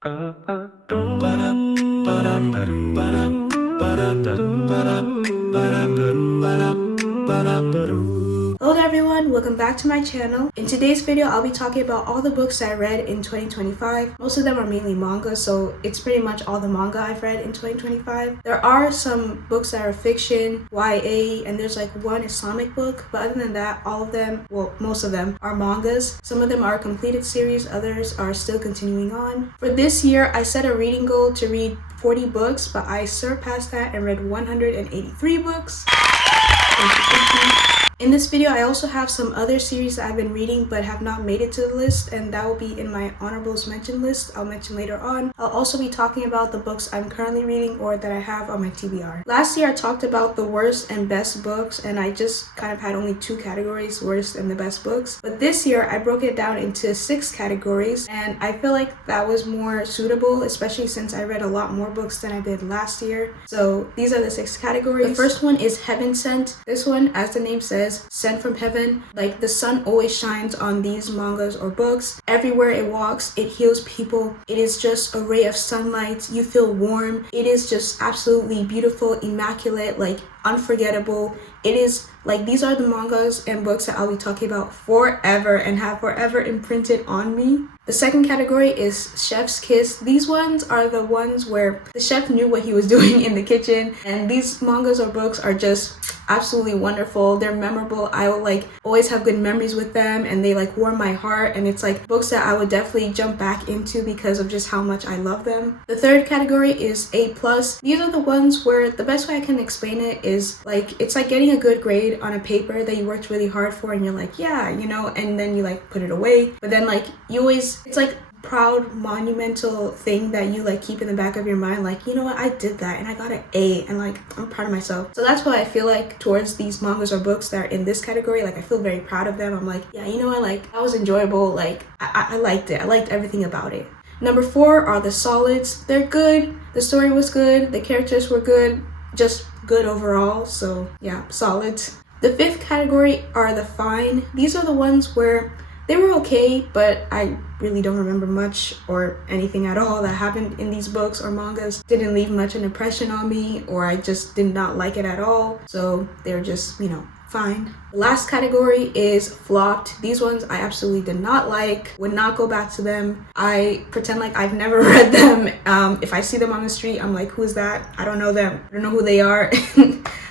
Hello everyone, welcome back to my channel. In today's video, I'll be talking about all the books that I read in 2025. Most of them are mainly manga, so it's pretty much all the manga I've read in 2025. There are some books that are fiction, YA, and there's like one Islamic book, but other than that, all of them, well, most of them are mangas. Some of them are completed series, others are still continuing on. For this year, I set a reading goal to read 40 books, but I surpassed that and read 183 books. In this video, I also have some other series that I've been reading but have not made it to the list, and that will be in my honorables mention list. I'll mention later on. I'll also be talking about the books I'm currently reading or that I have on my TBR. Last year, I talked about the worst and best books, and I just kind of had only two categories, worst and the best books. But this year, I broke it down into 6 categories, and I feel like that was more suitable, especially since I read a lot more books than I did last year. So these are the 6 categories. The first one is Heaven Sent. This one, as the name says, sent from heaven. Like, the sun always shines on these mangas or books. Everywhere it walks, it heals people. It is just a ray of sunlight. You feel warm. It is just absolutely beautiful, immaculate, like unforgettable. It is like, these are the mangas and books that I'll be talking about forever and have forever imprinted on me. The second category is Chef's Kiss. These ones are the ones where the chef knew what he was doing in the kitchen, and these mangas or books are just absolutely wonderful. They're memorable. I will like always have good memories with them, and they like warm my heart, and it's like books that I would definitely jump back into because of just how much I love them. The third category is A+. These are the ones where the best way I can explain it is like, it's like getting a good grade on a paper that you worked really hard for, and you're like, yeah, you know, and then you like put it away, but then like you always, it's like proud monumental thing that you like keep in the back of your mind, like, you know what, I did that and I got an A, and like I'm proud of myself. So that's why I feel like towards these mangas or books that are in this category, like I feel very proud of them. I'm like, yeah, you know what, like that was enjoyable, like I liked it. I liked everything about it. Number 4 are the solids. They're good, the story was good, the characters were good, just good overall. So yeah, solids. The 5th category are the fine. These are the ones where they were okay, but I really don't remember much or anything at all that happened in these books or mangas. Didn't leave much an impression on me, or I just did not like it at all. So they're just, you know, fine. The last category is flopped. These ones I absolutely did not like, would not go back to them. I pretend like I've never read them. If I see them on the street, I'm like, who's that? I don't know them. I don't know who they are.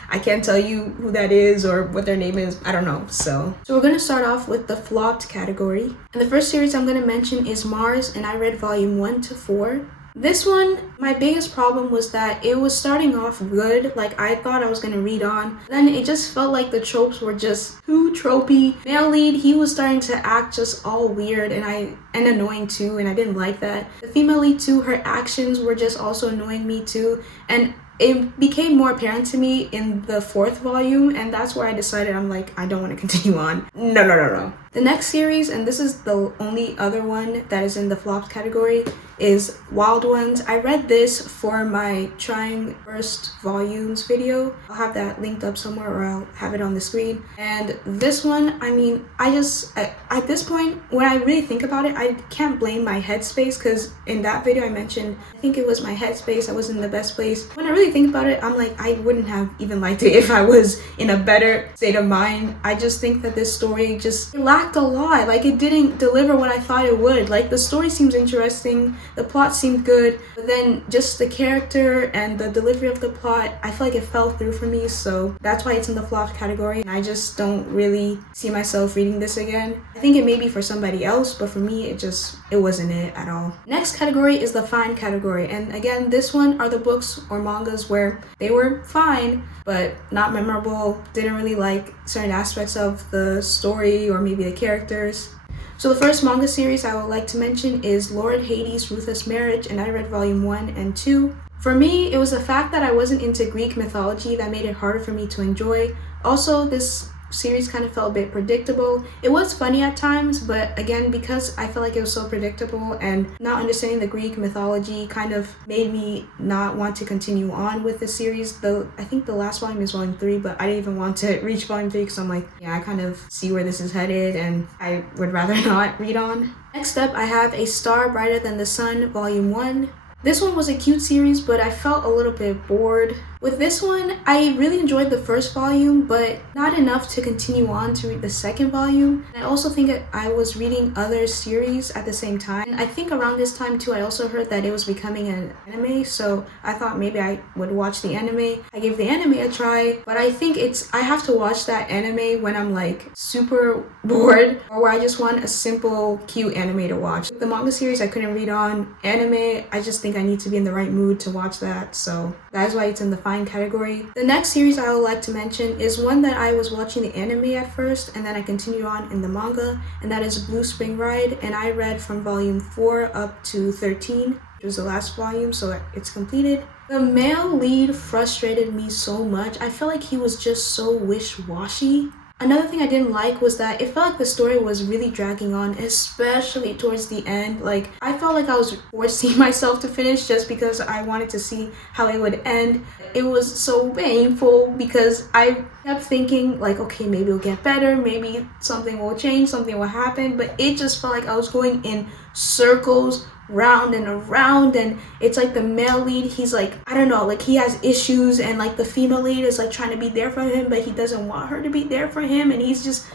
I can't tell you who that is or what their name is. I don't know. So we're going to start off with the flopped category. And the first series I'm going to mention is Mars, and I read volume 1 to 4. This one, my biggest problem was that it was starting off good. Like, I thought I was going to read on. Then it just felt like the tropes were just too tropey. Male lead, he was starting to act just all weird and annoying too, and I didn't like that. The female lead too, her actions were just also annoying me too. And it became more apparent to me in the 4th volume, and that's where I decided, I'm like, I don't want to continue on. No. The next series, and this is the only other one that is in the flopped category, is Wild Ones. I read this for my trying first volumes video. I'll have that linked up somewhere, or I'll have it on the screen. And this one, I mean, at this point, when I really think about it, I can't blame my headspace, because in that video I mentioned, I think it was my headspace, I was in the best place. When I really think about it, I'm like, I wouldn't have even liked it if I was in a better state of mind. I just think that this story just lacked a lot. Like, it didn't deliver what I thought it would. Like, the story seems interesting, the plot seemed good, but then just the character and the delivery of the plot, I feel like it fell through for me. So that's why it's in the flopped category, and I just don't really see myself reading this again. I think it may be for somebody else, but for me, it wasn't it at all. Next category is the fine category, and again, this one are the books or mangas where they were fine but not memorable. Didn't really like certain aspects of the story or maybe the characters. So the first manga series I would like to mention is Lorde Hades' Ruthless Marriage, and I read volume 1 and 2. For me, it was the fact that I wasn't into Greek mythology that made it harder for me to enjoy. Also, this series kind of felt a bit predictable. It was funny at times, but again, because I felt like it was so predictable and not understanding the Greek mythology kind of made me not want to continue on with the series. I think the last volume is volume 3, but I didn't even want to reach volume 3 because I'm like, yeah, I kind of see where this is headed and I would rather not read on. Next up, I have A Star Brighter Than the Sun, volume 1. This one was a cute series, but I felt a little bit bored. With this one, I really enjoyed the first volume, but not enough to continue on to read the second volume. I also think I was reading other series at the same time. And I think around this time too, I also heard that it was becoming an anime, so I thought maybe I would watch the anime. I gave the anime a try, but I think I have to watch that anime when I'm like super bored or where I just want a simple, cute anime to watch. The manga series I couldn't read on. Anime, I just think I need to be in the right mood to watch that, so that's why it's in the fine category. The next series I would like to mention is one that I was watching the anime at first and then I continued on in the manga, and that is Blue Spring Ride, and I read from volume 4 up to 13, which was the last volume, so it's completed. The male lead frustrated me so much. I felt like he was just so wish-washy. Another thing I didn't like was that it felt like the story was really dragging on, especially towards the end. Like, I felt like I was forcing myself to finish just because I wanted to see how it would end. It was so painful because I kept thinking like, okay, maybe it'll get better, maybe something will change, something will happen, but it just felt like I was going in circles, round and around, and it's like the male lead, he's like, I don't know, like he has issues, and like the female lead is like trying to be there for him, but he doesn't want her to be there for him, and he's just,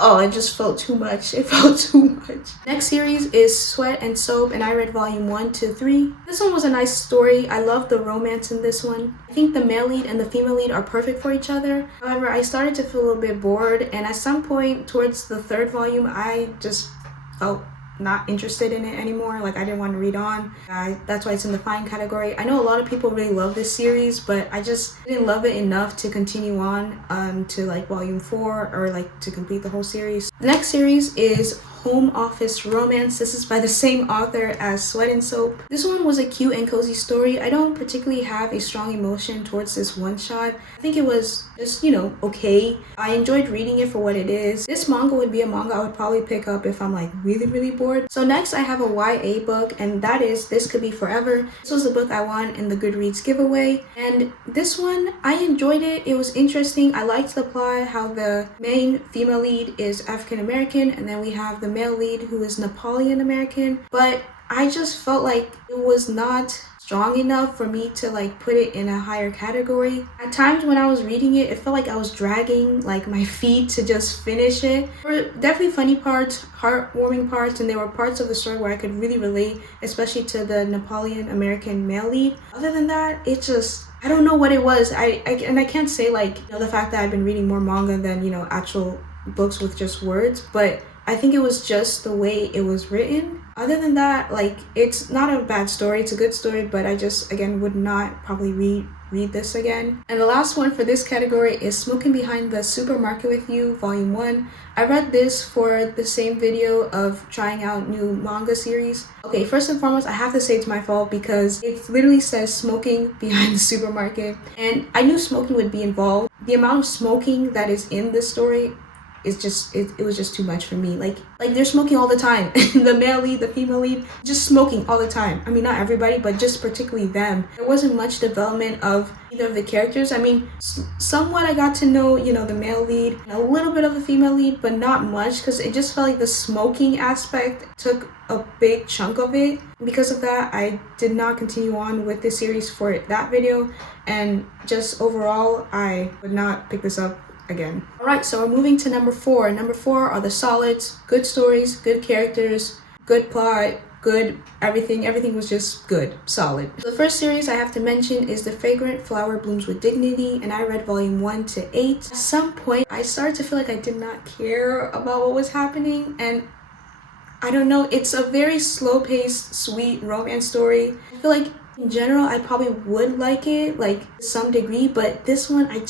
oh, it just felt too much. It felt too much. Next series is Sweat and Soap, and I read volume 1 to 3. This one was a nice story. I love the romance in this one. I think the male lead and the female lead are perfect for each other. However, I started to feel a little bit bored, and at some point towards the 3rd volume, I just felt not interested in it anymore. Like, I didn't want to read on. That's why it's in the fine category. I know a lot of people really love this series, but I just didn't love it enough to continue on to like volume 4 or like to complete the whole series. The next series is Home Office Romance. This is by the same author as Sweat and Soap. This one was a cute and cozy story. I don't particularly have a strong emotion towards this one shot. I think it was just, okay. I enjoyed reading it for what it is. This manga would be a manga I would probably pick up if I'm like really, really bored. So next I have a YA book, and that is This Could Be Forever. This was the book I won in the Goodreads giveaway, and this one, I enjoyed it. It was interesting. I liked the plot, how the main female lead is African American, and then we have the male lead who is Napoleon American, but I just felt like it was not strong enough for me to like put it in a higher category. At times when I was reading it, it felt like I was dragging like my feet to just finish it. There were definitely funny parts, heartwarming parts, and there were parts of the story where I could really relate, especially to the Napoleon American male lead. Other than that, it just, I don't know what it was. I can't say like, the fact that I've been reading more manga than, actual books with just words, but I think it was just the way it was written. Other than that, like, it's not a bad story, it's a good story, but I just, again, would not probably read this again. And the last one for this category is Smoking Behind the Supermarket with You, Volume 1. I read this for the same video of trying out new manga series. Okay, first and foremost, I have to say it's my fault because it literally says smoking behind the supermarket, and I knew smoking would be involved. The amount of smoking that is in this story is just, it was just too much for me. Like they're smoking all the time. The male lead, the female lead, just smoking all the time. I mean, not everybody, but just particularly them. There wasn't much development of either of the characters. I mean, somewhat I got to know, the male lead and a little bit of the female lead, but not much, because it just felt like the smoking aspect took a big chunk of it. Because of that, I did not continue on with this series for that video, and just overall, I would not pick this up again. Alright, so we're moving to number 4. Number 4 are the solids. Good stories, good characters, good plot, good everything. Everything was just good, solid. The first series I have to mention is The Fragrant Flower Blooms with Dignity, and I read volume 1 to 8. At some point, I started to feel like I did not care about what was happening, and I don't know, it's a very slow-paced, sweet romance story. I feel like in general, I probably would like it, like to some degree, but this one, I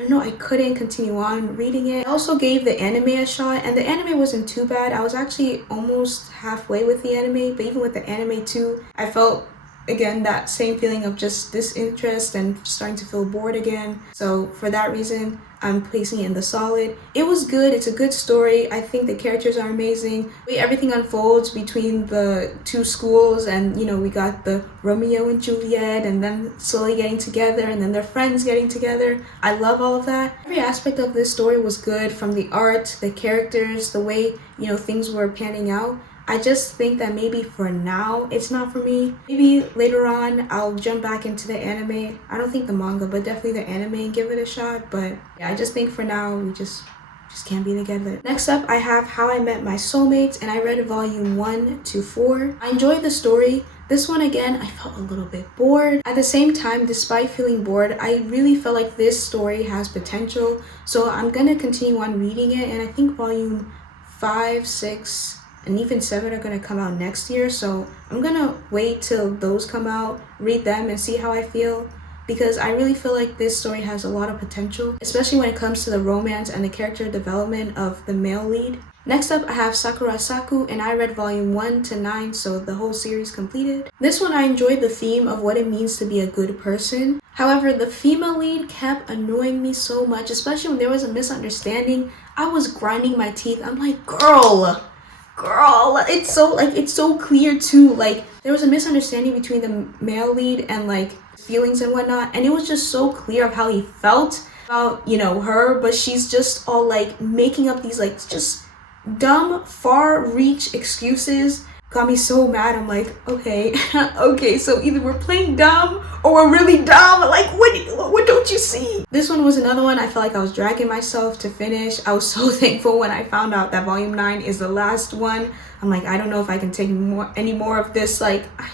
don't know, I couldn't continue on reading it. I also gave the anime a shot, and the anime wasn't too bad. I was actually almost halfway with the anime, but even with the anime too, I felt, again, that same feeling of just disinterest and starting to feel bored again. So for that reason, I'm placing it in the solid. It was good. It's a good story. I think the characters are amazing. Everything unfolds between the two schools, and you know, we got the Romeo and Juliet, and them slowly getting together, and then their friends getting together. I love all of that. Every aspect of this story was good, from the art, the characters, the way, you know, things were panning out. I just think that maybe for now, it's not for me. Maybe later on, I'll jump back into the anime. I don't think the manga, but definitely the anime, and give it a shot. But yeah, I just think for now, we just can't be together. Next up, I have How I Met My Soulmate, and I read volume 1 to 4. I enjoyed the story. This one, again, I felt a little bit bored. At the same time, despite feeling bored, I really felt like this story has potential. So I'm gonna continue on reading it, and I think volume 5, 6, and even 7 are gonna come out next year, so I'm gonna wait till those come out, read them, and see how I feel, because I really feel like this story has a lot of potential, especially when it comes to the romance and the character development of the male lead. Next up, I have Sakura Saku, and I read volume 1 to 9, so the whole series completed. This one, I enjoyed the theme of what it means to be a good person. However, the female lead kept annoying me so much, especially when there was a misunderstanding. I was grinding my teeth. I'm like, girl, it's so clear too. Like, there was a misunderstanding between the male lead and like feelings and whatnot, and it was just so clear of how he felt about, you know, her, but she's just all like making up these like just dumb far reach excuses. Got me so mad. I'm like, okay, okay, so either we're playing dumb or we're really dumb. Like, what don't you see? This one was another one I felt like I was dragging myself to finish. I was so thankful when I found out that volume 9 is the last one. I'm like, I don't know if I can take any more of this. Like, I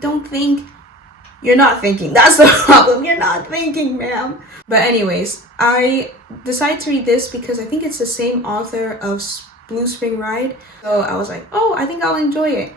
don't think. You're not thinking. That's the problem. You're not thinking, ma'am. But anyways, I decided to read this because I think it's the same author of Blue Spring Ride. So I was like, oh, I think I'll enjoy it.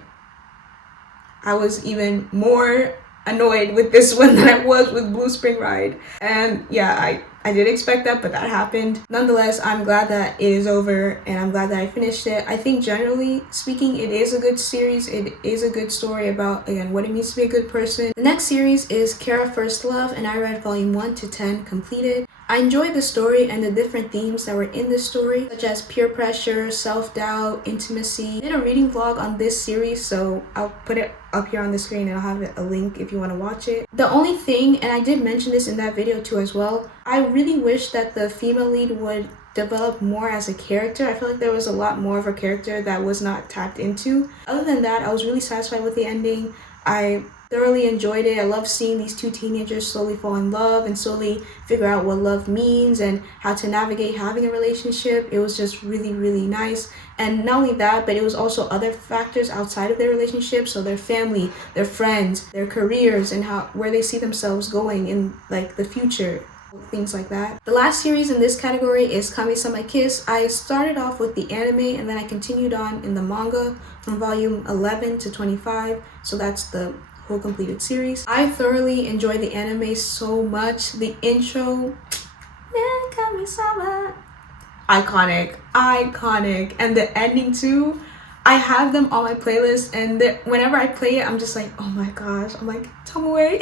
I was even more annoyed with this one than I was with Blue Spring Ride. And yeah, I did expect that, but that happened. Nonetheless, I'm glad that it is over, and I'm glad that I finished it. I think generally speaking, it is a good series. It is a good story about, again, what it means to be a good person. The next series is Kare First Love, and I read volume 1 to 10 completed. I enjoyed the story and the different themes that were in the story, such as peer pressure, self-doubt, intimacy. I did a reading vlog on this series, so I'll put it up here on the screen, and I'll have a link if you want to watch it. The only thing, and I did mention this in that video too as well, I really wish that the female lead would develop more as a character. I feel like there was a lot more of a character that was not tapped into. Other than that, I was really satisfied with the ending. I thoroughly enjoyed it. I love seeing these two teenagers slowly fall in love and slowly figure out what love means and how to navigate having a relationship. It was just really, really nice. And not only that, but it was also other factors outside of their relationship. So their family, their friends, their careers, and where they see themselves going in like the future. Things like that. The last series in this category is Kami-sama Kiss. I started off with the anime, and then I continued on in the manga from volume 11 to 25. So that's the whole completed series. I thoroughly enjoyed the anime so much. The intro, Kami-sama, iconic, and the ending too. I have them on my playlist, and whenever I play it, I'm just like, oh my gosh, I'm like, tell away.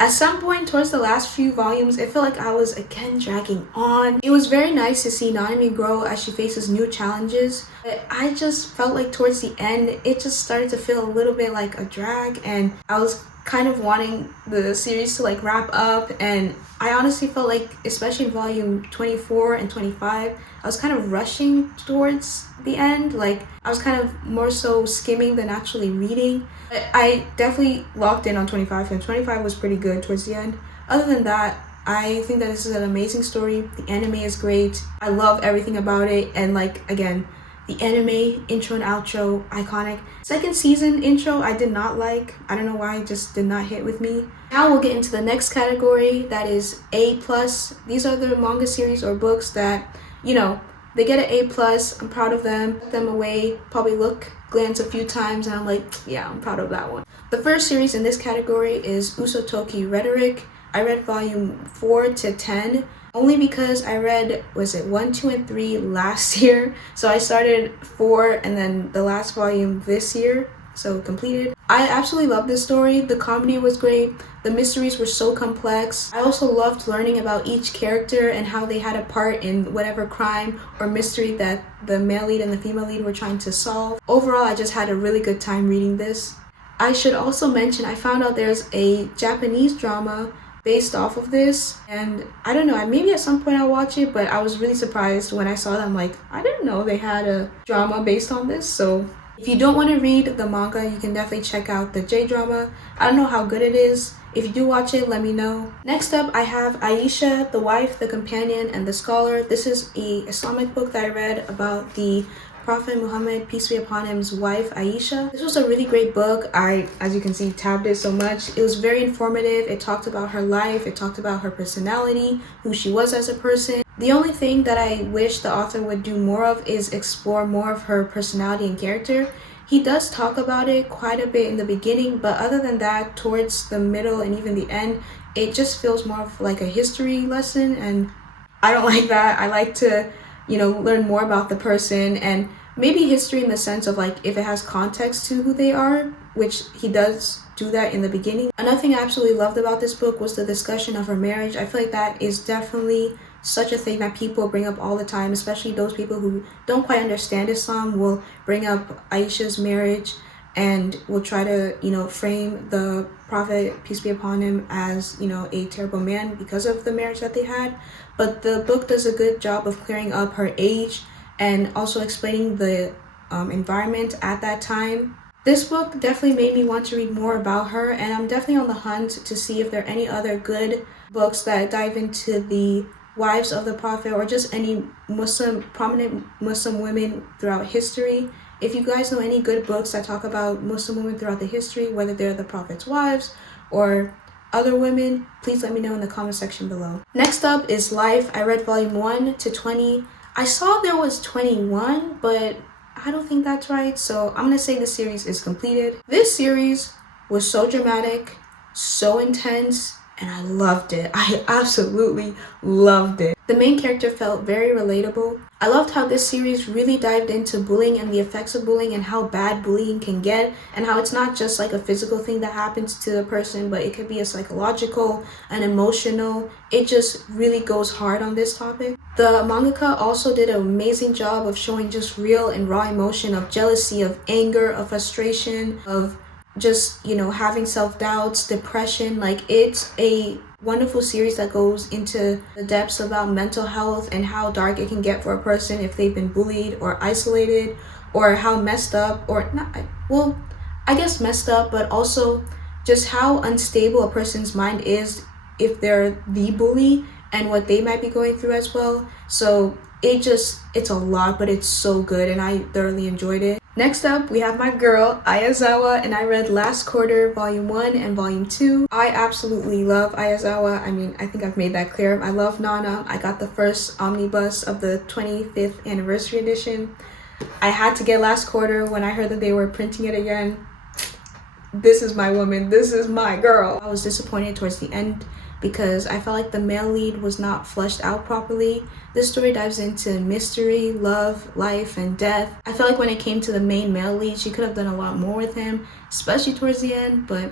At some point towards the last few volumes, it felt like I was again dragging on. It was very nice to see Nanami grow as she faces new challenges, but I just felt like towards the end, it just started to feel a little bit like a drag, and I was kind of wanting the series to like wrap up, and I honestly felt like, especially in volume 24 and 25, I was kind of rushing towards the end. Like, I was kind of more so skimming than actually reading. But I definitely locked in on 25, and 25 was pretty good towards the end. Other than that, I think that this is an amazing story. The anime is great. I love everything about it, and like, again, the anime intro and outro, iconic. Second season intro, I did not like. I don't know why, it just did not hit with me. Now we'll get into the next category, that is A+. These are the manga series or books that, you know, they get an A+. I'm proud of them. Put them away, probably glance a few times, and I'm like, yeah, I'm proud of that one. The first series in this category is Usotoki Rhetoric. I read volume 4 to 10. Only because I read, 1, 2, and 3 last year. So I started 4 and then the last volume this year. so completed. I absolutely love this story. The comedy was great. The mysteries were so complex. I also loved learning about each character and how they had a part in whatever crime or mystery that the male lead and the female lead were trying to solve. Overall, I just had a really good time reading this. I should also mention I found out there's a Japanese drama based off of this, and I don't know, maybe at some point I'll watch it, but I was really surprised when I saw that. I'm like, I didn't know they had a drama based on this. So if you don't want to read the manga, you can definitely check out the J-drama. I don't know how good it is. If you do watch it, let me know. Next up, I have Aisha, the Wife, the Companion, and the Scholar. This is a Islamic book that I read about the Prophet Muhammad, peace be upon him's wife, Aisha. This was a really great book. I, as you can see, tabbed it so much. It was very informative. It talked about her life. It talked about her personality, who she was as a person. The only thing that I wish the author would do more of is explore more of her personality and character. He does talk about it quite a bit in the beginning, but other than that, towards the middle and even the end, it just feels more of like a history lesson, and I don't like that. I like to, learn more about the person, and maybe history in the sense of like if it has context to who they are, which he does do that in the beginning. Another thing I absolutely loved about this book was the discussion of her marriage. I feel like that is definitely such a thing that people bring up all the time, especially those people who don't quite understand Islam will bring up Aisha's marriage and will try to, frame the Prophet, peace be upon him, as, a terrible man because of the marriage that they had. But the book does a good job of clearing up her age and also explaining the environment at that time. This book definitely made me want to read more about her, and I'm definitely on the hunt to see if there are any other good books that dive into the wives of the Prophet or just any prominent Muslim women throughout history. If you guys know any good books that talk about Muslim women throughout the history, whether they're the Prophet's wives or other women, please let me know in the comment section below. Next up is Life. I read volume 1 to 20. I saw there was 21, but I don't think that's right, so I'm gonna say the series is completed. This series was so dramatic, so intense, and I loved it. I absolutely loved it. The main character felt very relatable. I loved how this series really dived into bullying and the effects of bullying and how bad bullying can get, and how it's not just like a physical thing that happens to a person, but it could be a psychological, an emotional. It just really goes hard on this topic. The mangaka also did an amazing job of showing just real and raw emotion of jealousy, of anger, of frustration, of just, having self-doubts, depression. Like, it's a wonderful series that goes into the depths about mental health and how dark it can get for a person if they've been bullied or isolated, or how messed up, or not, well, I guess messed up, but also just how unstable a person's mind is if they're the bully and what they might be going through as well. So it's a lot, but it's so good and I thoroughly enjoyed it. Next up, we have my girl, Ayazawa, and I read Last Quarter, Volume 1 and Volume 2. I absolutely love Ayazawa. I think I've made that clear. I love Nana. I got the first omnibus of the 25th anniversary edition. I had to get Last Quarter when I heard that they were printing it again. This is my woman. This is my girl. I was disappointed towards the end because I felt like the male lead was not fleshed out properly. This story dives into mystery, love, life, and death. I felt like when it came to the main male lead, she could have done a lot more with him, especially towards the end, but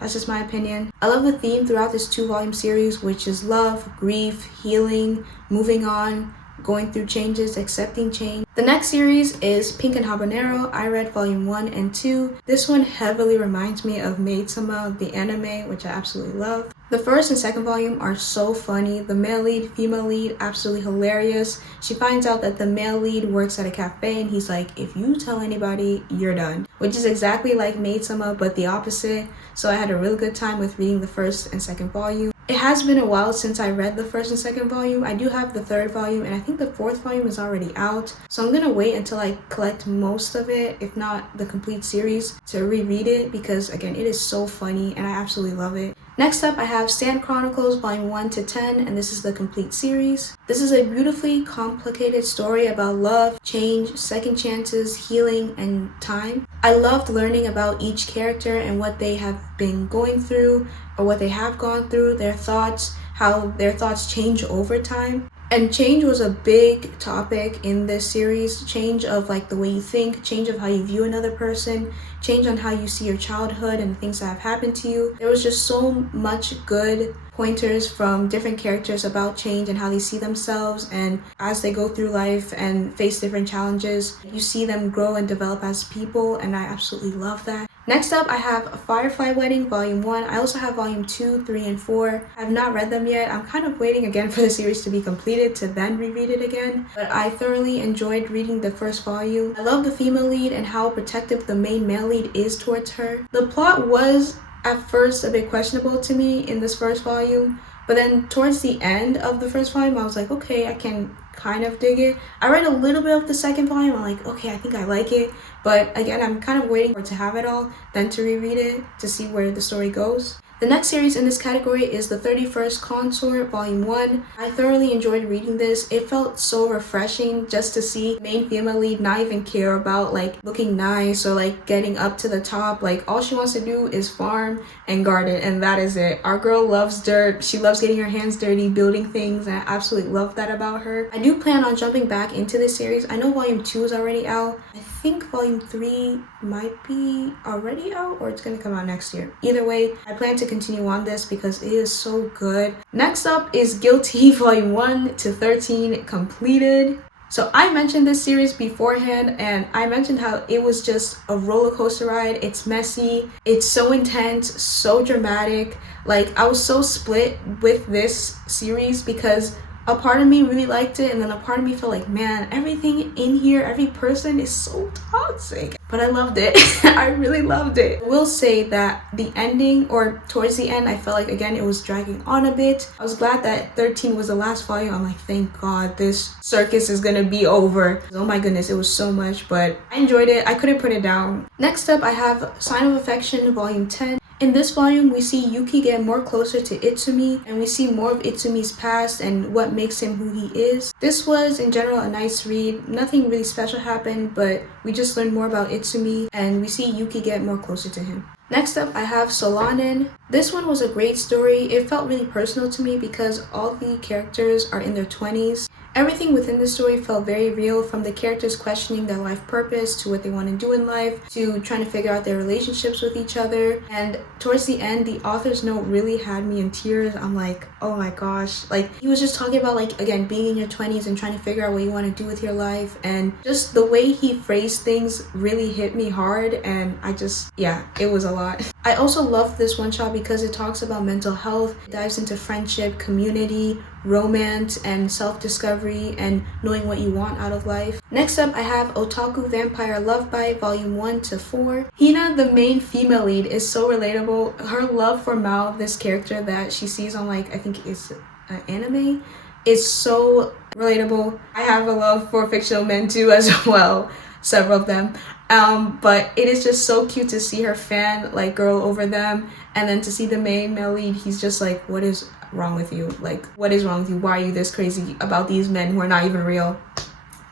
that's just my opinion. I love the theme throughout this 2-volume series, which is love, grief, healing, moving on, going through changes, accepting change. The next series is Pink and Habanero. I read volume 1 and 2. This one heavily reminds me of Maid-sama, the anime, which I absolutely love. The first and second volume are so funny. The male lead, female lead, absolutely hilarious. She finds out that the male lead works at a cafe and he's like, if you tell anybody, you're done. Which is exactly like Maid-sama, but the opposite. So I had a really good time with reading the first and second volume. It has been a while since I read the first and second volume. I do have the third volume and I think the fourth volume is already out. So I'm gonna wait until I collect most of it, if not the complete series, to reread it because again, it is so funny and I absolutely love it. Next up, I have Sand Chronicles Volume 1 to 10, and this is the complete series. This is a beautifully complicated story about love, change, second chances, healing, and time. I loved learning about each character and what they have been going through or what they have gone through, their thoughts, how their thoughts change over time. And change was a big topic in this series. Change of like the way you think, change of how you view another person, change on how you see your childhood and the things that have happened to you. There was just so much good pointers from different characters about change and how they see themselves, and as they go through life and face different challenges, you see them grow and develop as people, and I absolutely love that. Next up, I have Firefly Wedding Volume 1. I also have Volume 2, 3, and 4. I have not read them yet. I'm kind of waiting again for the series to be completed to then reread it again. But I thoroughly enjoyed reading the first volume. I love the female lead and how protective the main male lead is towards her. The plot was at first a bit questionable to me in this first volume, but then towards the end of the first volume, I was like, okay, I can kind of dig it. I read a little bit of the second volume. I'm like, okay, I think I like it. But again, I'm kind of waiting for it to have it all, then to reread it to see where the story goes. The next series in this category is The 31st Consort, Volume 1. I thoroughly enjoyed reading this. It felt so refreshing just to see the main female lead not even care about like looking nice or like getting up to the top. Like all she wants to do is farm and garden, and that is it. Our girl loves dirt. She loves getting her hands dirty, building things, and I absolutely love that about her. I do plan on jumping back into this series. I know Volume 2 is already out. I think Volume 3 might be already out, or it's gonna come out next year. Either way, I plan to continue on this because it is so good. Next up is Guilty Volume 1 to 13 completed. So I mentioned this series beforehand, and I mentioned how it was just a roller coaster ride. It's messy, it's so intense, so dramatic. Like I was so split with this series because a part of me really liked it, and then a part of me felt like, man, everything in here, every person is so toxic. But I loved it. I really loved it. I will say that the ending, or towards the end, I felt like, again, it was dragging on a bit. I was glad that 13 was the last volume. I'm like, thank God this circus is gonna be over. Oh my goodness, it was so much, but I enjoyed it. I couldn't put it down. Next up, I have Sign of Affection, Volume 10. In this volume, we see Yuki get more closer to Itsumi, and we see more of Itsumi's past and what makes him who he is. This was, in general, a nice read. Nothing really special happened, but we just learned more about Itsumi, and we see Yuki get more closer to him. Next up, I have Solanin. This one was a great story. It felt really personal to me because all the characters are in their 20s. Everything within the story felt very real, from the characters questioning their life purpose to what they want to do in life to trying to figure out their relationships with each other. And towards the end, the author's note really had me in tears. I'm like, oh my gosh. Like, he was just talking about, like, again, being in your 20s and trying to figure out what you want to do with your life. And just the way he phrased things really hit me hard. And I just, yeah, it was a lot. I also loved this one shot because it talks about mental health, it dives into friendship, community, romance, and self-discovery, and knowing what you want out of life. Next up, I have Otaku Vampire Love Bite Volume 1 to 4. Hina, the main female lead, is so relatable. Her love for Mao, this character that she sees on, like, I think it's an anime, is so relatable. I have a love for fictional men too as well, several of them. But it is just so cute to see her fan like girl over them, and then to see the main male lead, he's just like, what is wrong with you? Like, what is wrong with you? Why are you this crazy about these men who are not even real?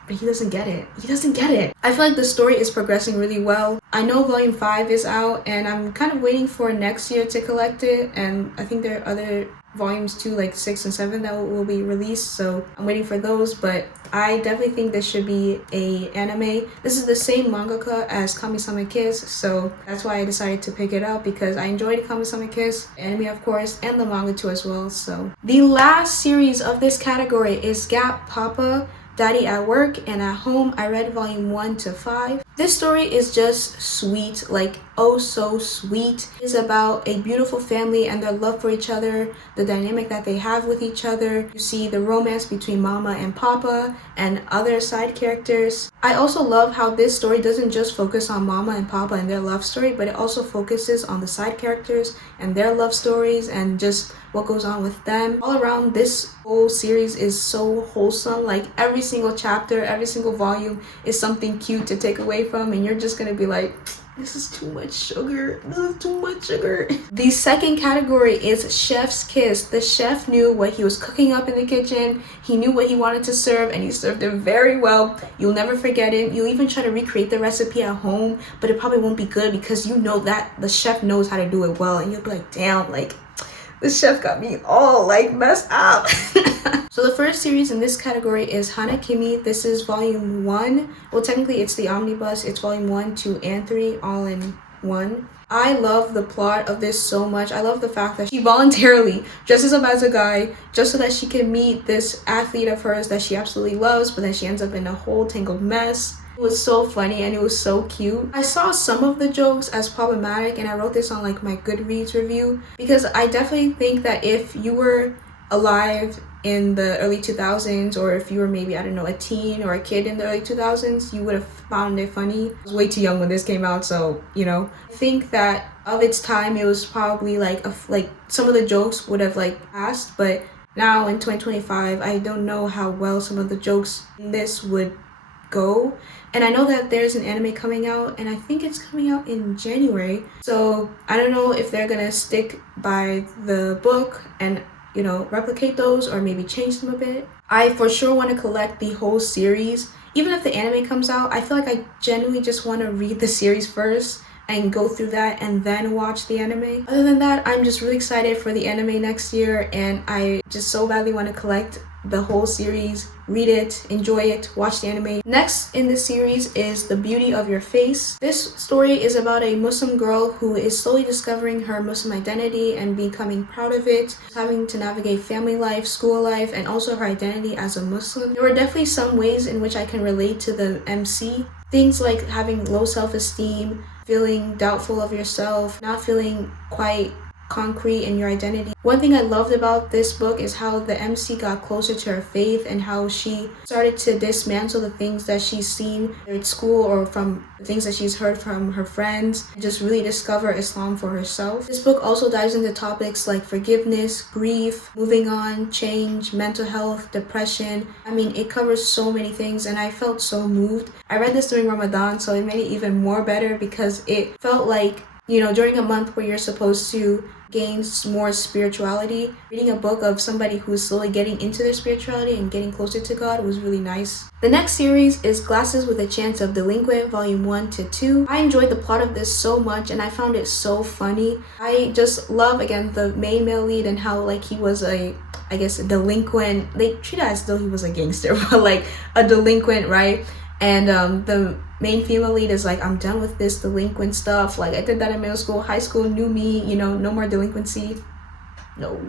But he doesn't get it. He doesn't get it. I feel like the story is progressing really well. I know Volume 5 is out, and I'm kind of waiting for next year to collect it, and I think there are other volumes too, like 6 and 7, that will be released, so I'm waiting for those. But I definitely think this should be a anime. This is the same mangaka as Kami-sama Kiss, so that's why I decided to pick it up, because I enjoyed Kami-sama Kiss, anime of course, and the manga too as well. So the last series of this category is Gap Papa Daddy at Work and At Home. I read Volume 1 to 5. This story is just sweet, like oh so sweet. It's about a beautiful family and their love for each other, the dynamic that they have with each other. You see the romance between Mama and Papa and other side characters. I also love how this story doesn't just focus on Mama and Papa and their love story, but it also focuses on the side characters and their love stories and just what goes on with them. All around, this whole series is so wholesome. Like every single chapter, every single volume is something cute to take away from, and you're just gonna be like, this is too much sugar. This is too much sugar. The second category is Chef's Kiss. The chef knew what he was cooking up in the kitchen. He knew what he wanted to serve, and he served it very well. You'll never forget it. You'll even try to recreate the recipe at home, but it probably won't be good because you know that the chef knows how to do it well, and you'll be like, damn, like, The chef got me all like messed up. So the first series in this category is Hana-Kimi. This is volume 1. Well, technically it's the omnibus. It's volume 1, 2, and 3 all in one. I love the plot of this so much. I love the fact that she voluntarily dresses up as a guy just so that she can meet this athlete of hers that she absolutely loves, but then she ends up in a whole tangled mess. It was so funny and it was so cute. I saw some of the jokes as problematic, and I wrote this on like my Goodreads review, because I definitely think that if you were alive in the early 2000s, or if you were maybe, I don't know, a teen or a kid in the early 2000s, you would have found it funny. I was way too young when this came out, so you know. I think that of its time it was probably like some of the jokes would have like passed, but now in 2025 I don't know how well some of the jokes in this would go. And I know that there's an anime coming out, and I think it's coming out in January, so I don't know if they're gonna stick by the book and, you know, replicate those or maybe change them a bit. I for sure want to collect the whole series. Even if the anime comes out, I feel like I genuinely just want to read the series first and go through that and then watch the anime. Other than that, I'm just really excited for the anime next year, and I just so badly want to collect the whole series, read it, enjoy it, watch the anime. Next in this series is The Beauty of Your Face. This story is about a Muslim girl who is slowly discovering her Muslim identity and becoming proud of it, having to navigate family life, school life, and also her identity as a Muslim. There were definitely some ways in which I can relate to the MC. Things like having low self-esteem, feeling doubtful of yourself, not feeling quite concrete in your identity. One thing I loved about this book is how the MC got closer to her faith and how she started to dismantle the things that she's seen at school or from the things that she's heard from her friends, and just really discover Islam for herself. This book also dives into topics like forgiveness, grief, moving on, change, mental health, depression. I mean, it covers so many things, and I felt so moved. I read this during Ramadan, so it made it even more better because it felt like, you know, during a month where you're supposed to gain more spirituality, reading a book of somebody who's slowly getting into their spirituality and getting closer to God was really nice. The next series is Glasses with a Chance of Delinquent, volume 1 to 2. I enjoyed the plot of this so much, and I found it so funny. I just love, again, the main male lead and how like he was a delinquent. They treated it as though he was a gangster, but like a delinquent, right? And the main female lead is like, I'm done with this delinquent stuff. Like, I did that in middle school, high school, new me, you know, no more delinquency. No.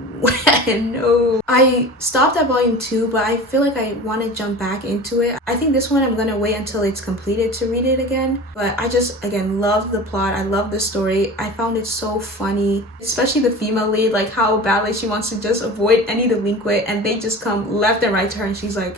No. I stopped at volume 2, but I feel like I want to jump back into it. I think this one I'm going to wait until it's completed to read it again. But I just, again, love the plot. I love the story. I found it so funny, especially the female lead, like how badly she wants to just avoid any delinquent, and they just come left and right to her, and she's like,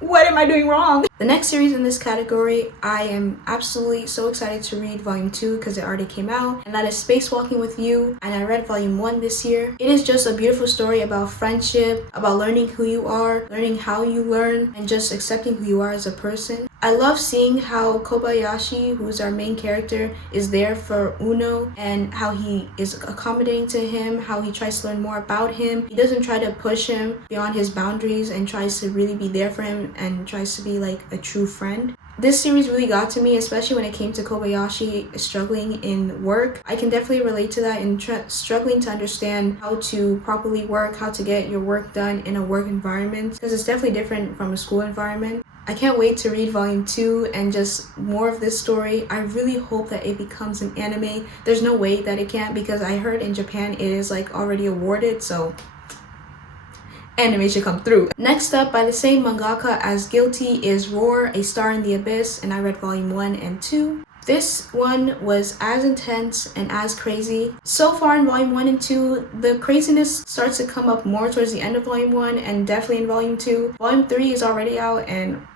what am I doing wrong? The next series in this category, I am absolutely so excited to read volume 2 because it already came out, and that is Spacewalking with You, and I read volume 1 this year. It is just a beautiful story about friendship, about learning who you are, learning how you learn, and just accepting who you are as a person. I love seeing how Kobayashi, who's our main character, is there for Uno, and how he is accommodating to him, how he tries to learn more about him. He doesn't try to push him beyond his boundaries and tries to really be there for him and tries to be like a true friend. This series really got to me, especially when it came to Kobayashi struggling in work. I can definitely relate to that in struggling to understand how to properly work, how to get your work done in a work environment, because it's definitely different from a school environment. I can't wait to read volume 2 and just more of this story. I really hope that it becomes an anime. There's no way that it can't, because I heard in Japan it is like already awarded, so anime should come through. Next up, by the same mangaka as Guilty, is Roar, A Star in the Abyss, and I read volume 1 and 2. This one was as intense and as crazy. So far in volume 1 and 2, the craziness starts to come up more towards the end of volume 1 and definitely in volume 2. Volume 3 is already out and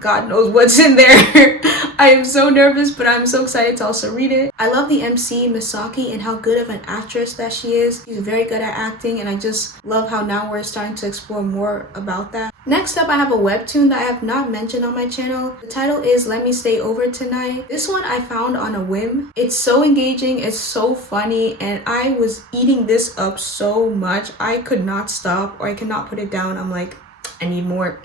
God knows what's in there. I am so nervous, but I'm so excited to also read it. I love the MC, Misaki, and how good of an actress that she is. She's very good at acting, and I just love how now we're starting to explore more about that. Next up, I have a webtoon that I have not mentioned on my channel. The title is Let Me Stay Over Tonight. This one I found on a whim. It's so engaging, it's so funny, and I was eating this up so much. I could not stop, or I could not put it down. I'm like, I need more.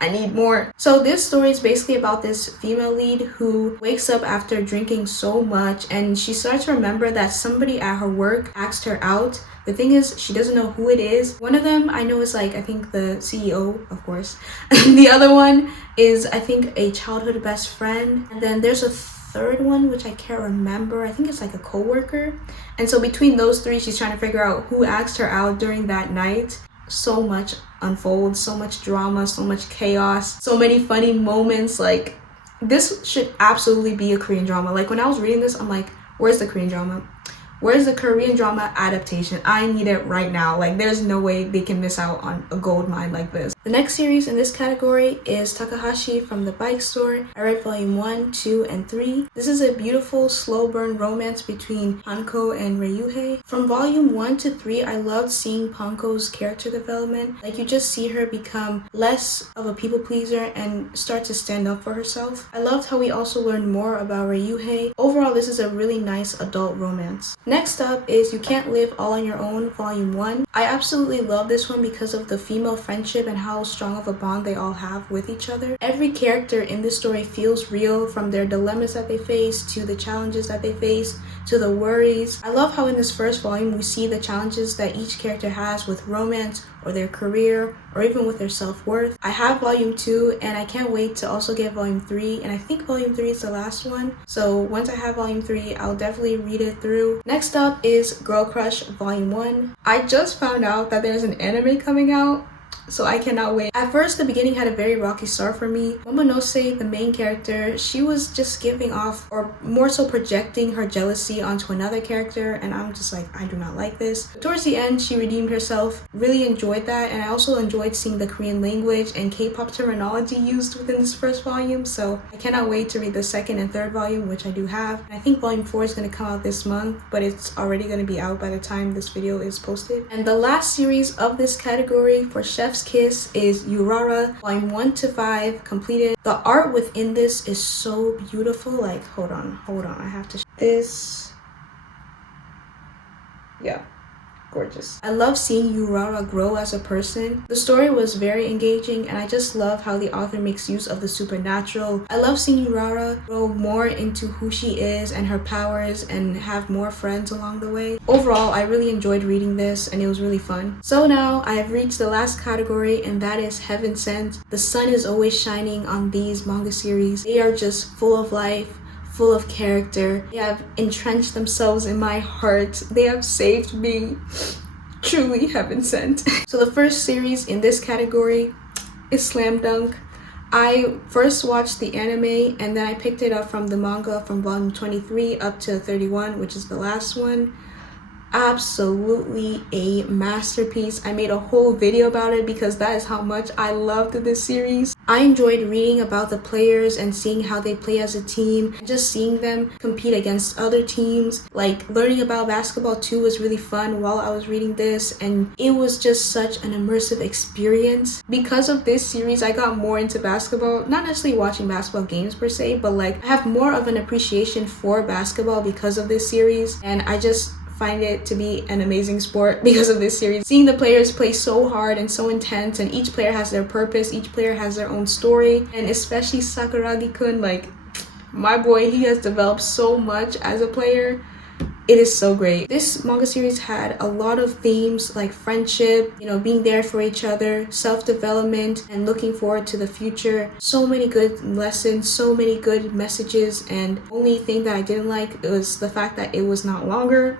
I need more. So this story is basically about this female lead who wakes up after drinking so much, and she starts to remember that somebody at her work asked her out. The thing is, she doesn't know who it is. One of them I know is like, I think the CEO, of course. The other one is, I think, a childhood best friend. And then there's a third one, which I can't remember. I think it's like a co-worker. And so between those three, she's trying to figure out who asked her out during that night. So much unfolds, so much drama, so much chaos, so many funny moments. Like, this should absolutely be a Korean drama. Like, when I was reading this, I'm like, where's the Korean drama? Where's the Korean drama adaptation? I need it right now. Like, there's no way they can miss out on a gold mine like this. The next series in this category is Takahashi from the Bike Store. I read volume 1, 2, and 3. This is a beautiful, slow burn romance between Hanko and Ryuhei. From volume 1 to 3, I loved seeing Panko's character development. Like, you just see her become less of a people pleaser and start to stand up for herself. I loved how we also learned more about Ryuhei. Overall, this is a really nice adult romance. Next up is You Can't Live All on Your Own, Volume 1. I absolutely love this one because of the female friendship and how strong of a bond they all have with each other. Every character in this story feels real, from their dilemmas that they face, to the challenges that they face, to the worries. I love how in this first volume we see the challenges that each character has with romance, or their career, or even with their self-worth. I have volume 2 and I can't wait to also get volume 3, and I think volume 3 is the last one. So once I have volume 3, I'll definitely read it through. Next up is Girl Crush volume 1. I just found out that there's an anime coming out, so I cannot wait. At first, the beginning had a very rocky start for me. Momonose, the main character, she was just giving off, or more so projecting, her jealousy onto another character, and I'm just like, I do not like this. But towards the end, she redeemed herself. Really enjoyed that, and I also enjoyed seeing the Korean language and K-pop terminology used within this first volume, so I cannot wait to read the second and third volume, which I do have. And I think volume 4 is going to come out this month, but it's already going to be out by the time this video is posted. And the last series of this category for Chef's Kiss is Urara, volume 1 to 5 completed. The art within this is so beautiful. Like, hold on, I have to this. Yeah, gorgeous. I love seeing Urara grow as a person. The story was very engaging, and I just love how the author makes use of the supernatural. I love seeing Urara grow more into who she is and her powers, and have more friends along the way. Overall, I really enjoyed reading this, and it was really fun. So now I have reached the last category, and that is Heaven Sent. The sun is always shining on these manga series. They are just full of life, full of character. They have entrenched themselves in my heart. They have saved me. Truly heaven sent. So the first series in this category is Slam Dunk. I first watched the anime, and then I picked it up from the manga from volume 23 up to 31, which is the last one. Absolutely a masterpiece. I made a whole video about it because that is how much I loved this series. I enjoyed reading about the players and seeing how they play as a team, and just seeing them compete against other teams. Like, learning about basketball too was really fun while I was reading this, and it was just such an immersive experience. Because of this series, I got more into basketball, not necessarily watching basketball games per se, but like I have more of an appreciation for basketball because of this series, and I just find it to be an amazing sport because of this series. Seeing the players play so hard and so intense, and each player has their purpose, each player has their own story, and especially Sakuragi-kun, like, my boy, he has developed so much as a player. It is so great. This manga series had a lot of themes like friendship, you know, being there for each other, self-development, and looking forward to the future. So many good lessons, so many good messages, and only thing that I didn't like was the fact that it was not longer.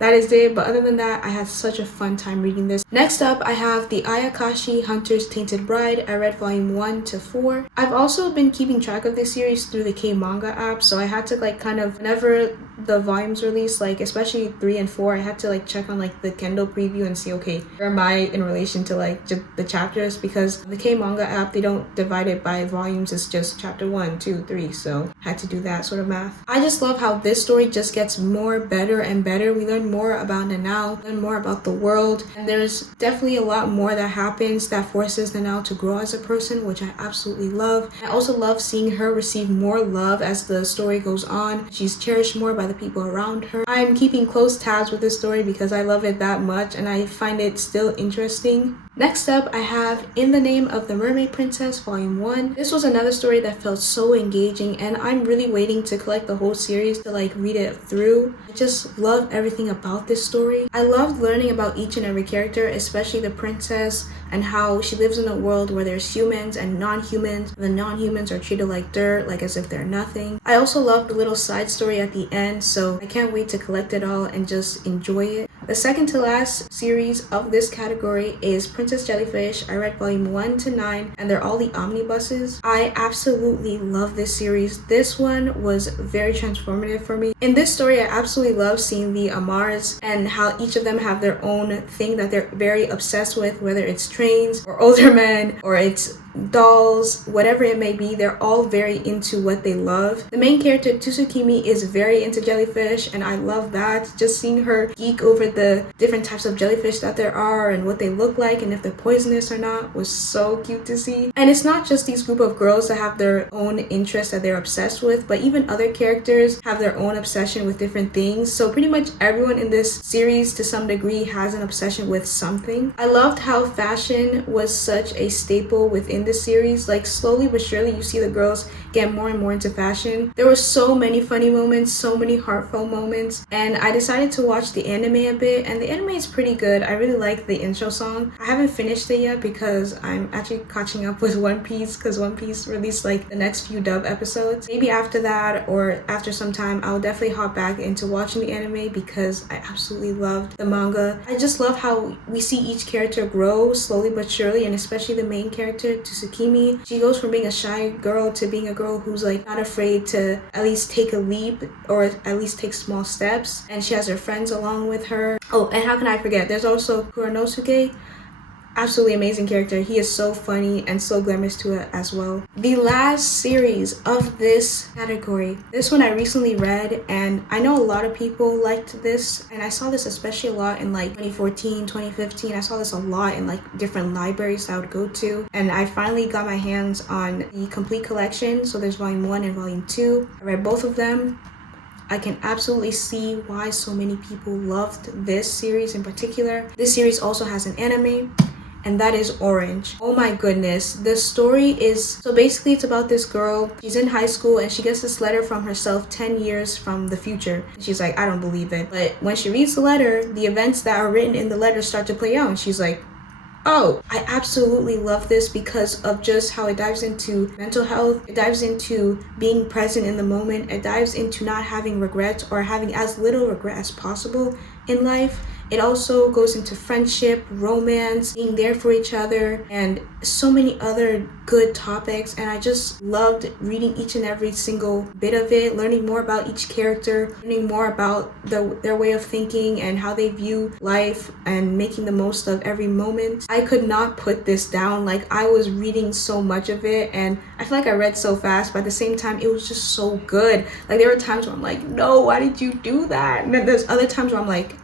That is it, but other than that, I had such a fun time reading this. Next up, I have the Ayakashi Hunter's Tainted Bride. I read volume 1 to 4. I've also been keeping track of this series through the K-Manga app, so I had to like kind of, whenever the volumes release, like especially 3 and 4, I had to like check on like the Kendo preview and see, okay, where am I in relation to like the chapters, because the K-Manga app, they don't divide it by volumes, it's just chapter 1, 2, 3, so I had to do that sort of math. I just love how this story just gets more better and better. We learn more about Nanao, learn more about the world, and there's definitely a lot more that happens that forces Nanao to grow as a person, which I absolutely love. I also love seeing her receive more love as the story goes on. She's cherished more by the people around her. I'm keeping close tabs with this story because I love it that much, and I find it still interesting. Next up, I have In the Name of the Mermaid Princess Volume 1. This was another story that felt so engaging, and I'm really waiting to collect the whole series to like read it through. I just love everything about this story. I loved learning about each and every character, especially the princess, and how she lives in a world where there's humans and non-humans. The non-humans are treated like dirt, like as if they're nothing. I also loved the little side story at the end, so I can't wait to collect it all and just enjoy it. The second to last series of this category is Princess Jellyfish. I read volume 1 to 9, and they're all the omnibuses. I absolutely love this series. This one was very transformative for me. In this story, I absolutely love seeing the Amars and how each of them have their own thing that they're very obsessed with, whether it's trains or older men or it's dolls, whatever it may be. They're all very into what they love. The main character, Usotoki, is very into jellyfish, and I love that. Just seeing her geek over the different types of jellyfish that there are and what they look like and if they're poisonous or not was so cute to see. And it's not just these group of girls that have their own interests that they're obsessed with, but even other characters have their own obsession with different things. So pretty much everyone in this series to some degree has an obsession with something. I loved how fashion was such a staple within this series. Like slowly but surely you see the girls get more and more into fashion. There were so many funny moments, so many heartfelt moments, and I decided to watch the anime a bit, and the anime is pretty good. I really like the intro song. I haven't finished it yet because I'm actually catching up with One Piece, because One Piece released like the next few dub episodes. Maybe after that or after some time I'll definitely hop back into watching the anime because I absolutely loved the manga. I just love how we see each character grow slowly but surely, and especially the main character, Tsukimi. She goes from being a shy girl to being a girl who's like not afraid to at least take a leap or at least take small steps, and she has her friends along with her. Oh, and how can I forget, there's also Kuranosuke. Absolutely amazing character. He is so funny and so glamorous to it as well. The last series of this category, this one I recently read, and I know a lot of people liked this, and I saw this especially a lot in like 2014, 2015. I saw this a lot in like different libraries I would go to, and I finally got my hands on the complete collection. So there's volume 1 and volume 2. I read both of them. I can absolutely see why so many people loved this series in particular. This series also has an anime, and that is Orange. Oh my goodness. The story is, so basically it's about this girl. She's in high school and she gets this letter from herself 10 years from the future. And she's like, I don't believe it. But when she reads the letter, the events that are written in the letter start to play out, and she's like, oh, I absolutely love this because of just how it dives into mental health. It dives into being present in the moment. It dives into not having regrets or having as little regret as possible in life. It also goes into friendship, romance, being there for each other, and so many other good topics. And I just loved reading each and every single bit of it, learning more about each character, learning more about their way of thinking and how they view life and making the most of every moment. I could not put this down. Like, I was reading so much of it, and I feel like I read so fast, but at the same time, it was just so good. Like, there were times where I'm like, no, why did you do that? And then there's other times where I'm like,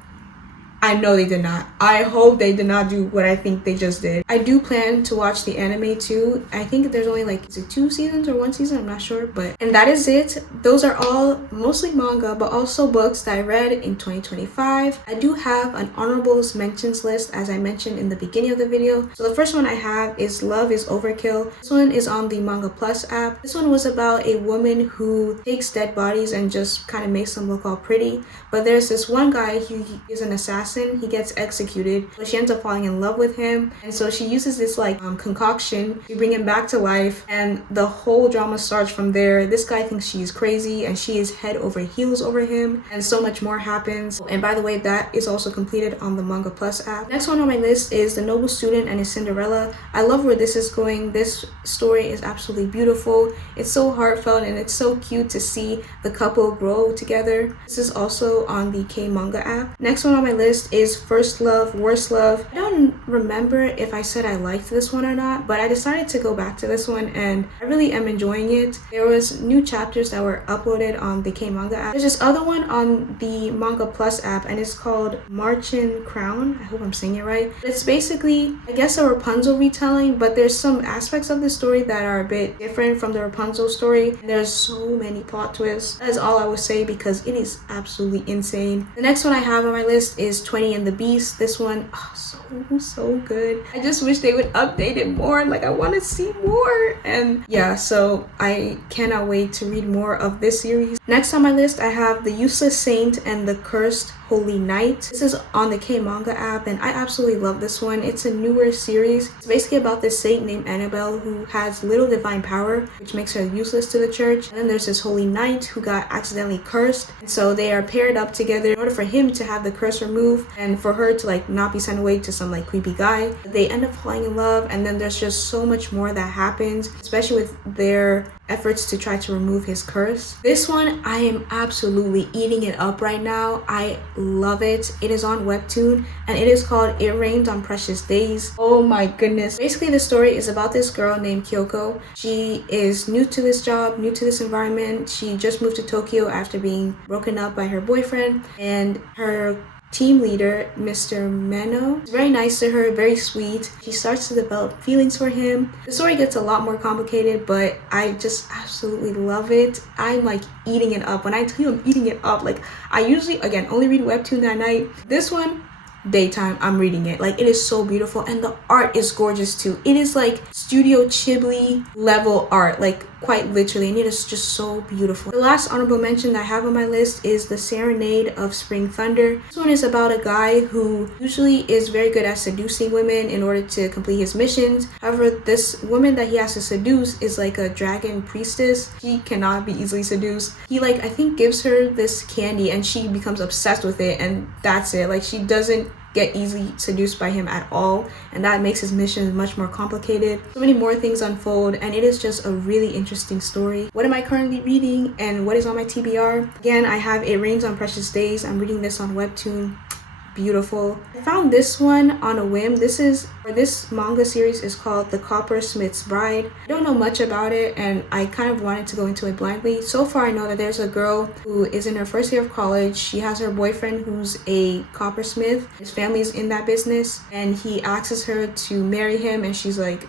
I know they did not. I hope they did not do what I think they just did. I do plan to watch the anime too. I think there's only like, is it 2 seasons or 1 season? I'm not sure. And that is it. Those are all mostly manga, but also books that I read in 2025. I do have an honorables mentions list, as I mentioned in the beginning of the video. So the first one I have is Love is Overkill. This one is on the Manga Plus app. This one was about a woman who takes dead bodies and just kind of makes them look all pretty. But there's this one guy who is an assassin. He gets executed, but she ends up falling in love with him, and so she uses this like concoction to bring him back to life, and the whole drama starts from there. This guy thinks she's crazy and she is head over heels over him, and so much more happens. And by the way, that is also completed on the Manga Plus app. Next one on my list is The Noble Student and His Cinderella. I love where this is going. This story is absolutely beautiful. It's so heartfelt and it's so cute to see the couple grow together. This is also on the K Manga app. Next one on my list is First Love, Worst Love. I don't remember if I said I liked this one or not, but I decided to go back to this one and I really am enjoying it. There was new chapters that were uploaded on the K Manga app. There's this other one on the Manga Plus app, and it's called Marchin Crown. I hope I'm saying it right. It's basically, I guess, a Rapunzel retelling, but there's some aspects of the story that are a bit different from the Rapunzel story. And there's so many plot twists. That is all I would say because it is absolutely insane. The next one I have on my list is 20 and the Beast. This one, oh, so good. I just wish they would update it more. Like, I want to see more. And yeah, so I cannot wait to read more of this series. Next on my list, I have The Useless Saint and the Cursed Holy Knight. This is on the K-Manga app, and I absolutely love this one. It's a newer series. It's basically about this saint named Annabelle who has little divine power, which makes her useless to the church. And then there's this holy knight who got accidentally cursed, and so they are paired up together in order for him to have the curse removed and for her to like not be sent away to some like creepy guy. They end up falling in love, and then there's just so much more that happens, especially with their efforts to try to remove his curse. This one, I am absolutely eating it up right now. I love it. It is on Webtoon, and it is called It Rains on Precious Days. Oh my goodness. Basically, the story is about this girl named Kyoko. She is new to this job, new to this environment. She just moved to Tokyo after being broken up by her boyfriend, and her team leader, Mr. Meno, is very nice to her, very sweet. She starts to develop feelings for him. The story gets a lot more complicated, but I just absolutely love it. I'm like eating it up. When I tell you I'm eating it up, like I usually, again, only read Webtoon at night. This one, daytime, I'm reading it. Like, it is so beautiful, and the art is gorgeous too. It is like Studio Ghibli level art, like quite literally, and it is just so beautiful. The last honorable mention that I have on my list is The Serenade of Spring Thunder. This one is about a guy who usually is very good at seducing women in order to complete his missions. However, this woman that he has to seduce is like a dragon priestess. She cannot be easily seduced. He like, I think, gives her this candy and she becomes obsessed with it, and that's it. Like, she doesn't get easily seduced by him at all, and that makes his mission much more complicated. So many more things unfold, and it is just a really interesting story. What am I currently reading and what is on my TBR? Again, I have It Rains on Precious Days. I'm reading this on Webtoon. Beautiful. I found this one on a whim. This manga series is called The Coppersmith's Bride. I don't know much about it, and I kind of wanted to go into it blindly. So far, I know that there's a girl who is in her first year of college. She has her boyfriend who's a coppersmith. His family is in that business, and he asks her to marry him, and she's like,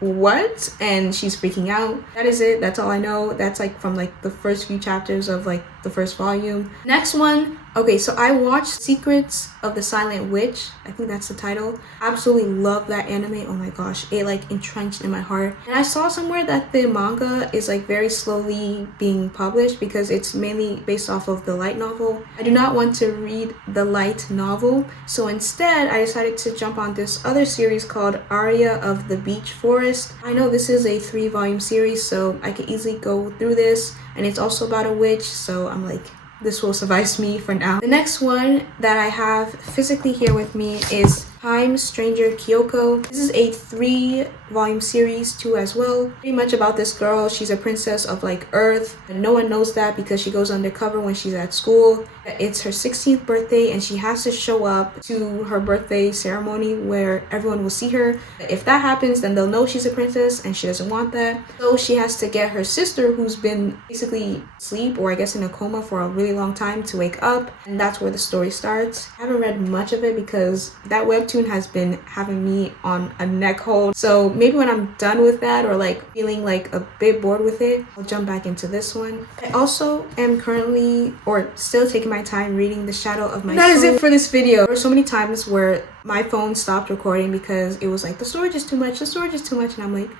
what? And she's freaking out. That is it. That's all I know. That's like from like the first few chapters of like the first volume. Next one. Okay, so I watched Secrets of the Silent Witch. I think that's the title. Absolutely love that anime. Oh my gosh, it like entrenched in my heart. And I saw somewhere that the manga is like very slowly being published because it's mainly based off of the light novel. I do not want to read the light novel, so instead I decided to jump on this other series called Aria of the Beach Forest. I know this is a 3-volume series, so I could easily go through this, and it's also about a witch, so I'm like, this will suffice me for now. The next one that I have physically here with me is Time Stranger Kyoko. This is a 3-volume series too as well. Pretty much about this girl. She's a princess of like Earth, and no one knows that because she goes undercover when she's at school. It's her 16th birthday, and she has to show up to her birthday ceremony where everyone will see her. If that happens, then they'll know she's a princess, and she doesn't want that. So she has to get her sister, who's been basically asleep or I guess in a coma for a really long time, to wake up, and that's where the story starts. I haven't read much of it because that webtoon has been having me on a neck hold. So maybe when I'm done with that, or like feeling like a bit bored with it, I'll jump back into this one. I also am currently or still taking my time reading The Shadow of My Soul. That is it for this video. There were so many times where my phone stopped recording because it was like, the storage is too much, and I'm like,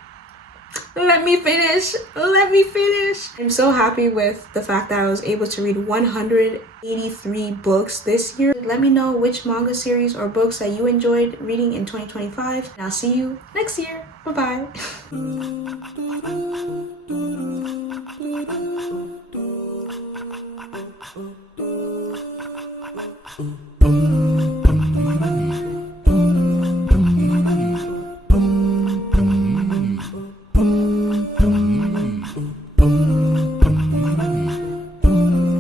let me finish. I'm so happy with the fact that I was able to read 183 books this year. Let me know which manga series or books that you enjoyed reading in 2025, and I'll see you next year. Bye bye.